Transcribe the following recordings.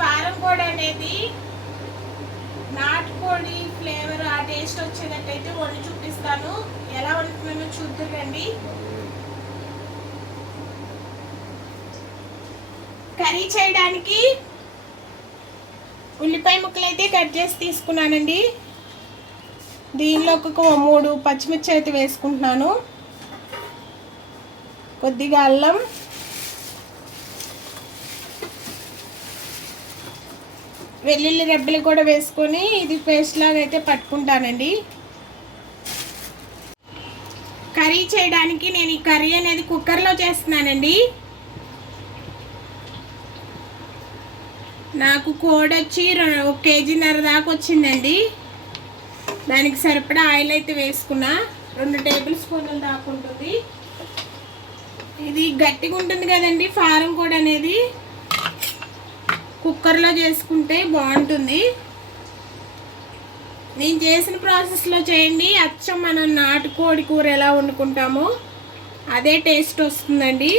Form కోడి అనేది నాటుకోడి ఫ్లేవర్ ఆ టేస్ట్ వచ్చేటట్టయితే వండి చూపిస్తాను. ఎలా వండుతున్నానో చూద్దురండి కర్రీ చేయడానికి ఉల్లిపాయ ముక్కలు అయితే కట్ చేసి తీసుకున్నానండి. దీనిలో ఒక మూడు పచ్చిమిర్చి అయితే వేసుకుంటున్నాను. కొద్దిగా అల్లం వెల్లుల్లి రెబ్బలు కూడా వేసుకొని ఇది పేస్ట్ లాగా అయితే పట్టుకుంటానండి. కర్రీ చేయడానికి నేను ఈ కర్రీ అనేది కుక్కర్లో చేస్తున్నానండి. నాకు కోడి వచ్చి ఒక కేజీన్నర దాకా వచ్చిందండి. దానికి సరిపడా ఆయిల్ అయితే వేసుకున్నా. రెండు టేబుల్ స్పూన్లు దాకా ఉంటుంది. ఇది గట్టిగా ఉంటుంది కదండి ఫారం కూడా అనేది. కుక్కర్లో చేసుకుంటే బాగుంటుంది. నేను చేసిన ప్రాసెస్లో చేయండి. అచ్చం మనం నాటుకోడి కూర ఎలా వండుకుంటామో అదే టేస్ట్ వస్తుందండి.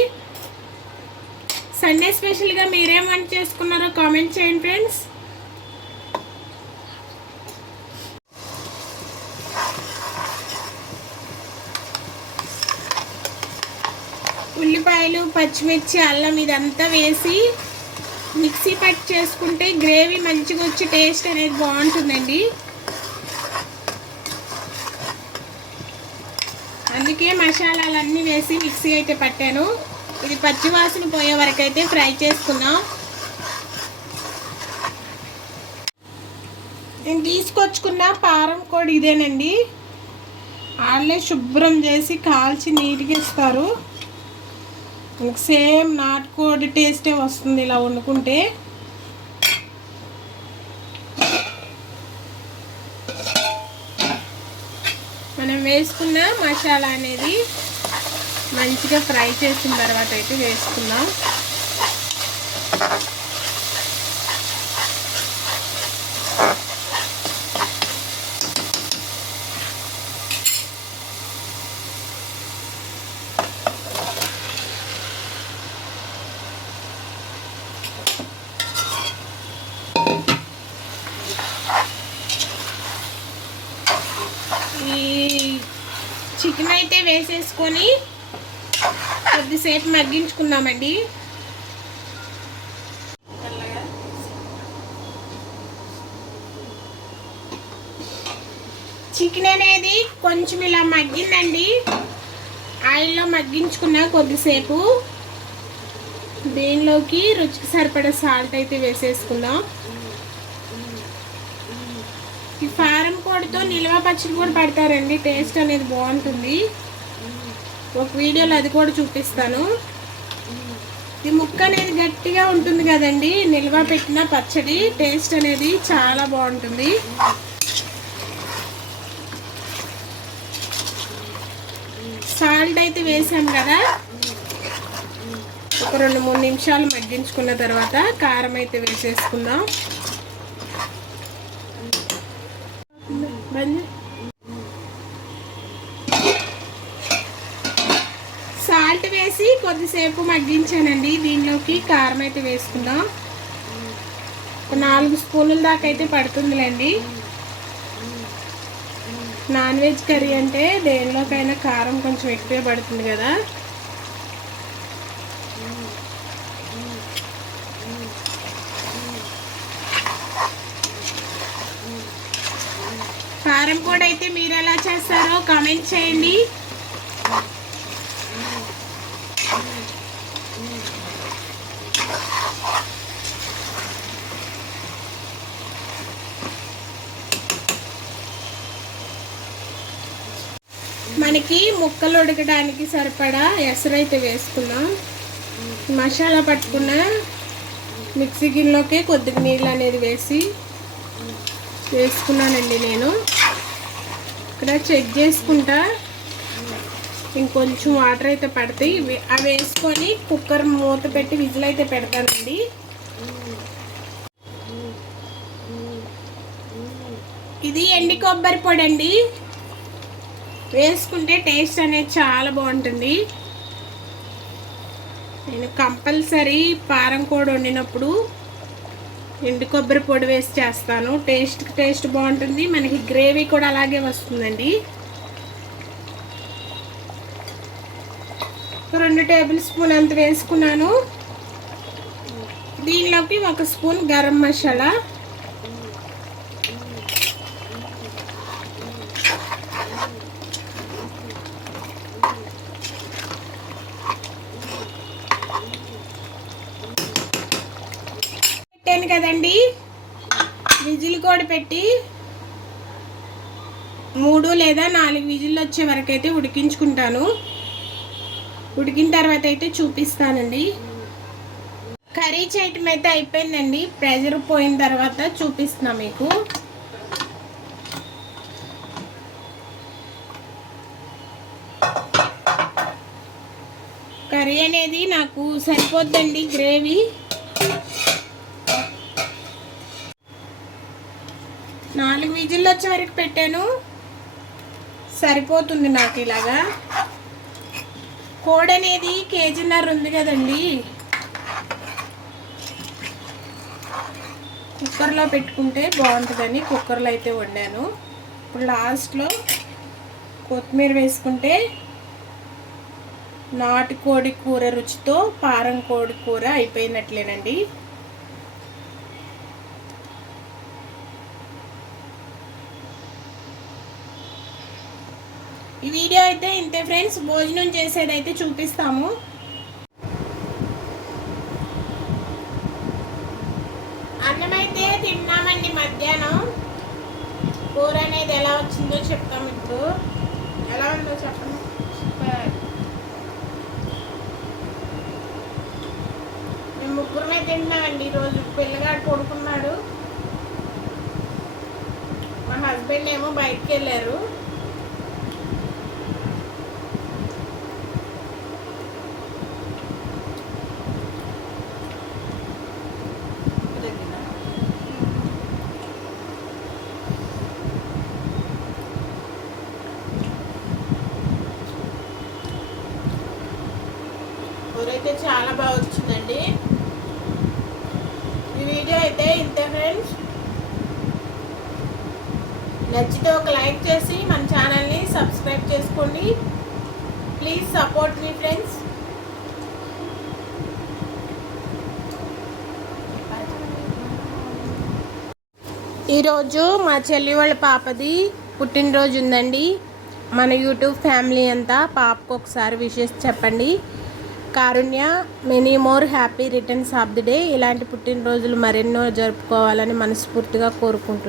సండే స్పెషల్గా మీరేం వంట చేసుకున్నారో కామెంట్ చేయండి ఫ్రెండ్స్. ఉల్లిపాయలు పచ్చిమిర్చి అల్లం ఇదంతా వేసి మిక్సీ పట్ చేసుకుంటే గ్రేవీ మంచిగా వచ్చి టేస్ట్ అనేది బాగుంటుందండి. అందుకే మసాలాలన్నీ వేసి మిక్సీ అయితే పట్టాను. ఇది పచ్చివాసన పోయే వరకు అయితే ఫ్రై చేసుకుందాం. నేను తీసుకొచ్చుకున్న పారం కోడి ఇదేనండి. వాళ్ళే శుభ్రం చేసి కాల్చి నీట్గా ఇస్తారు. సేమ్ నాటుకోడి టేస్టే వస్తుంది ఇలా వండుకుంటే. మనం వేసుకున్న మసాలా అనేది మంచిగా ఫ్రై చేసిన తర్వాత అయితే వేసుకుందాం ఈ చికెన్ అయితే వేసేసుకొని కొద్దిసేపు మగ్గించుకుందామండి. చికెన్ అనేది కొంచెం ఇలా మగ్గిందండి. ఆయిల్లో మగ్గించుకున్నా కొద్దిసేపు. దీనిలోకి రుచికి సరిపడా సాల్ట్ అయితే వేసేసుకుందాం. ఈ ఫారం కోడితో నిల్వ పచ్చడి కూడా పెడతారండి. టేస్ట్ అనేది బాగుంటుంది. ఒక వీడియోలో అది కూడా చూపిస్తాను. ఈ ముక్క అనేది గట్టిగా ఉంటుంది కదండి. నిల్వ పెట్టిన పచ్చడి టేస్ట్ అనేది చాలా బాగుంటుంది. సాల్ట్ అయితే వేసాం కదా. ఒక రెండు మూడు నిమిషాలు మగ్గించుకున్న తర్వాత కారం అయితే వేసేసుకుందాం బంద్ సాల్ట్ సేపు కొద్దిసేపు మగ్గించానండి. దీనిలోకి కారం అయితే వేసుకుందాం. ఒక నాలుగు స్పూన్ల దాకా అయితే పడుతుందిలేండి. నాన్ వెజ్ కర్రీ అంటే దేనిలోకైనా కారం కొంచెం ఎక్కువే పడుతుంది కదా. కారం కూడా అయితే మీరు ఎలా చేస్తారో కామెంట్ చేయండి. మనకి ముక్కలు ఉడకడానికి సరిపడా ఎసరైతే వేసుకున్నాం. మసాలా పట్టుకున్న మిక్సీ గిన్నెలోకి కొద్దిగా నీళ్ళు అనేది వేసి వేసుకున్నానండి నేను. ఇక్కడ చెక్ చేసుకుంటా. ఇంకొంచెం వాటర్ అయితే పడతాయి అవి వేసుకొని కుక్కర్ మూత పెట్టి విజిల్ అయితే పెడతానండి. ఇది ఎండి కొబ్బరి పొడి అండి. వేసుకుంటే టేస్ట్ అనేది చాలా బాగుంటుంది. నేను కంపల్సరీ పారం కూడా వండినప్పుడు ఎండు కొబ్బరి పొడి వేసి చేస్తాను. టేస్ట్ టేస్ట్ బాగుంటుంది. మనకి గ్రేవీ కూడా అలాగే వస్తుందండి. రెండు టేబుల్ స్పూన్ అంత వేసుకున్నాను. దీనిలోకి ఒక స్పూన్ గరం మసాలా పెట్టాను కదండి. విజిల్ కూడా పెట్టి మూడు లేదా నాలుగు విజిల్లు వచ్చే వరకు అయితే ఉడికించుకుంటాను. ఉడికిన తర్వాత అయితే చూపిస్తానండి. కర్రీ చేయటం అయితే అయిపోయిందండి. ప్రెజర్ పోయిన తర్వాత చూపిస్తున్నా మీకు. కర్రీ అనేది నాకు సరిపోద్దండి గ్రేవీ. నాలుగు విజిల్లు వచ్చే వరకు పెట్టాను. సరిపోతుంది నాకు ఇలాగా. కోడి అనేది కేజీన్నర ఉంది కదండి. కుక్కర్లో పెట్టుకుంటే బాగుంటుందని కుక్కర్లో అయితే వండాను. ఇప్పుడు లాస్ట్లో కొత్తిమీర వేసుకుంటే నాటుకోడి కూర రుచితో పారం కోడి కూర అయిపోయినట్లేనండి. ఈ వీడియో అయితే ఇంతే ఫ్రెండ్స్. భోజనం చేసేదైతే చూపిస్తాము. అన్నం అయితే తిన్నామండి మధ్యాహ్నం. కూర అనేది ఎలా వచ్చిందో చెప్తాం ఇప్పుడు. ఎలా ఉందో చెప్పండి. మేము ముగ్గురమే తింటున్నామండి ఈరోజు. పిల్లగాడు కొడుకున్నాడు మా హస్బెండ్ ఏమో బయటికి వెళ్ళారు. అయితే చాలా బాగా వచ్చిందండి. ఈ వీడియో అయితే ఇంతే ఫ్రెండ్స్. నచ్చితే ఒక లైక్ చేసి మన ఛానల్ని సబ్స్క్రైబ్ చేసుకోండి. ప్లీజ్ సపోర్ట్ మీ ఫ్రెండ్స్. ఈరోజు మా చెల్లి వాళ్ళ పాపది పుట్టినరోజు ఉందండి. మన యూట్యూబ్ ఫ్యామిలీ అంతా పాపకు ఒకసారి విషెస్ చెప్పండి. Karunya many more happy returns of the day ఇలాంటి పుట్టినరోజులు మరెన్నో జరుపుకోవాలని మనస్ఫూర్తిగా కోరుకుంటున్నాను